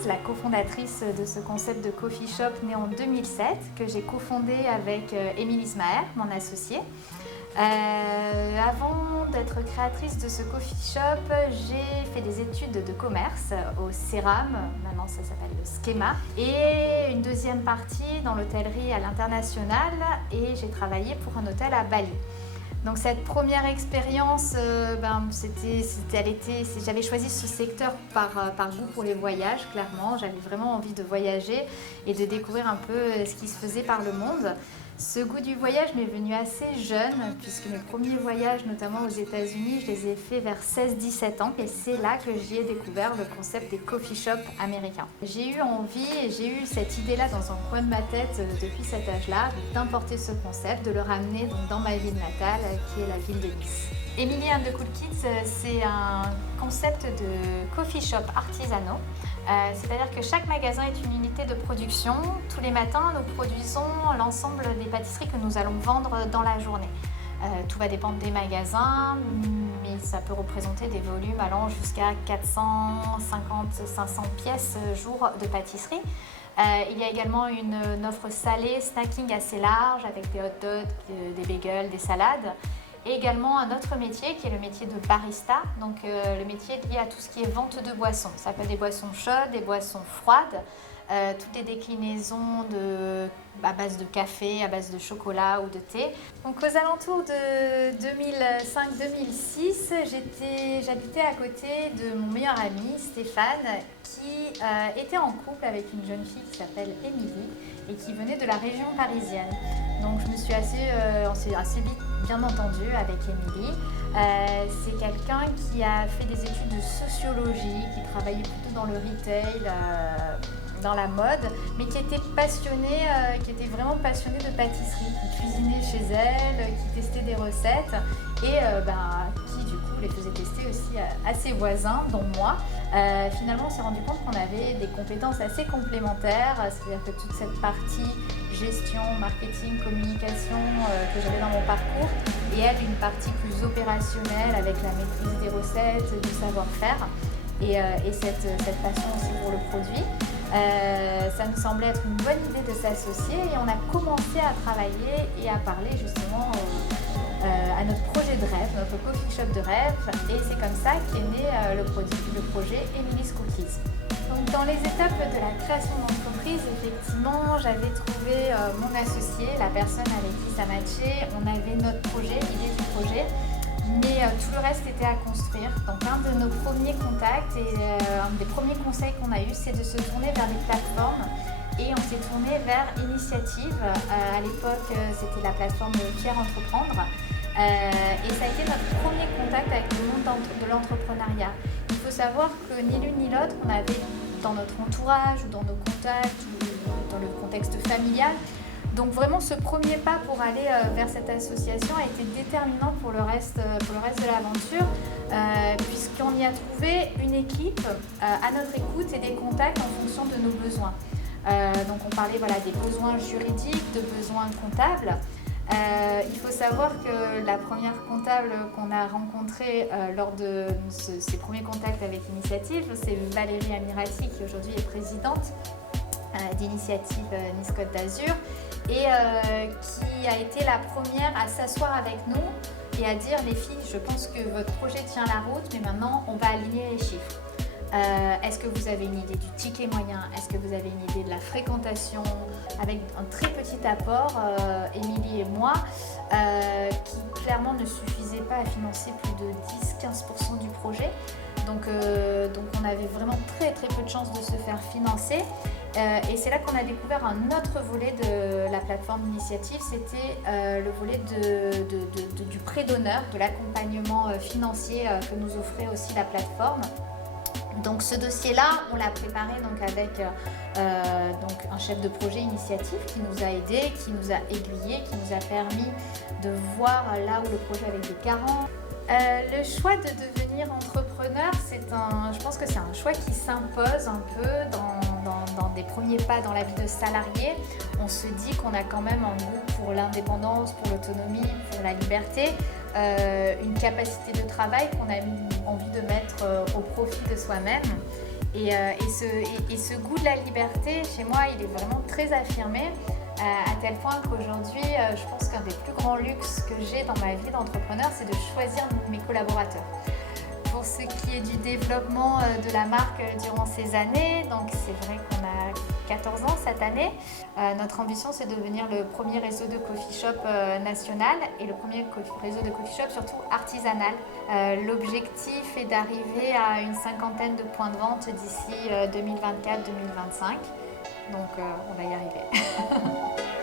Kids, la cofondatrice de ce concept de coffee shop né en 2007, que j'ai cofondé avec Émilie Smaer, mon associée. Avant d'être créatrice de ce coffee shop, j'ai fait des études de commerce au CERAM, maintenant ça s'appelle le Schema, et une deuxième partie dans l'hôtellerie à l'international, et j'ai travaillé pour un hôtel à Bali. Donc cette première expérience, j'avais choisi ce secteur par goût pour les voyages, clairement. J'avais vraiment envie de voyager et de découvrir un peu ce qui se faisait par le monde. Ce goût du voyage m'est venu assez jeune, puisque mes premiers voyages, notamment aux États-Unis, je les ai faits vers 16-17 ans. Et c'est là que j'y ai découvert le concept des coffee shops américains. J'ai eu envie et j'ai eu cette idée-là dans un coin de ma tête depuis cet âge-là, d'importer ce concept, de le ramener dans ma ville natale, qui est la ville de Nice. Emily and the Cool Kids, c'est un concept de coffee shop artisanaux. C'est-à-dire que chaque magasin est une unité de production. Tous les matins, nous produisons l'ensemble des pâtisseries que nous allons vendre dans la journée. Tout va dépendre des magasins, mais ça peut représenter des volumes allant jusqu'à 450-500 pièces jour de pâtisserie. Il y a également une offre salée, snacking assez large avec des hot dogs, des bagels, des salades. Et également un autre métier qui est le métier de barista, donc le métier lié à tout ce qui est vente de boissons. Ça peut être des boissons chaudes, des boissons froides, toutes les déclinaisons à base de café, à base de chocolat ou de thé. Donc aux alentours de 2005-2006, j'habitais à côté de mon meilleur ami Stéphane, qui était en couple avec une jeune fille qui s'appelle Émilie et qui venait de la région parisienne. Donc je me suis on s'est assez vite bien entendu avec Émilie. C'est quelqu'un qui a fait des études de sociologie, qui travaillait plutôt dans le retail, dans la mode, mais qui était vraiment passionnée de pâtisserie, qui cuisinait chez elle, qui testait des recettes et qui du coup les faisait tester aussi à ses voisins, dont moi. Finalement, on s'est rendu compte qu'on avait des compétences assez complémentaires, c'est-à-dire que toute cette partie gestion, marketing, communication que j'avais dans mon parcours, et elle une partie plus opérationnelle avec la maîtrise des recettes, du savoir-faire et cette passion aussi pour le produit. Ça nous semblait être une bonne idée de s'associer et on a commencé à travailler et à parler justement à notre projet de rêve, notre coffee shop de rêve, et c'est comme ça qu'est né le projet Emily's Cookies. Donc dans les étapes de la création d'entreprise, effectivement, j'avais trouvé mon associé, la personne avec qui ça matchait. On avait notre projet, l'idée du projet, mais tout le reste était à construire. Donc un de nos premiers contacts et un des premiers conseils qu'on a eu, c'est de se tourner vers les plateformes. Et on s'est tourné vers Initiative. À l'époque, c'était la plateforme Fier Entreprendre. Et ça a été notre premier contact avec le monde de l'entrepreneuriat. Il faut savoir que ni l'une ni l'autre, on avait dans notre entourage ou dans nos contacts ou dans le contexte familial. Donc vraiment ce premier pas pour aller vers cette association a été déterminant pour le reste de l'aventure, puisqu'on y a trouvé une équipe à notre écoute et des contacts en fonction de nos besoins. Donc on parlait des besoins juridiques, de besoins comptables. Il faut savoir que la première comptable qu'on a rencontrée lors de ces premiers contacts avec Initiative, c'est Valérie Amirati, qui aujourd'hui est présidente d'Initiative Nice Côte d'Azur et qui a été la première à s'asseoir avec nous et à dire: les filles, je pense que votre projet tient la route, mais maintenant on va aligner les chiffres. Est-ce que vous avez une idée du ticket moyen? Est-ce que vous avez une idée de la fréquentation? Avec un très petit apport, Émilie et moi, qui clairement ne suffisait pas à financer plus de 10-15% du projet. Donc on avait vraiment très très peu de chances de se faire financer. Et c'est là qu'on a découvert un autre volet de la plateforme Initiative, c'était le volet du prêt d'honneur, de l'accompagnement financier que nous offrait aussi la plateforme. Donc ce dossier-là, on l'a préparé avec un chef de projet Initiative qui nous a aidés, qui nous a aiguillés, qui nous a permis de voir là où le projet avait des carences. Le choix de devenir entrepreneur, je pense que c'est un choix qui s'impose un peu dans des premiers pas dans la vie de salarié. On se dit qu'on a quand même un goût pour l'indépendance, pour l'autonomie, pour la liberté, une capacité de travail qu'on a envie de mettre au profit de soi-même. Et ce goût de la liberté, chez moi, il est vraiment très affirmé, à tel point qu'aujourd'hui, je pense qu'un des plus grands luxes que j'ai dans ma vie d'entrepreneur, c'est de choisir mes collaborateurs. Pour ce qui est du développement de la marque durant ces années, donc c'est vrai qu'on a 14 ans cette année. Notre ambition, c'est de devenir le premier réseau de coffee shop national et le premier réseau de coffee shop surtout artisanal. L'objectif est d'arriver à une 50aine de points de vente d'ici 2024-2025. Donc on va y arriver.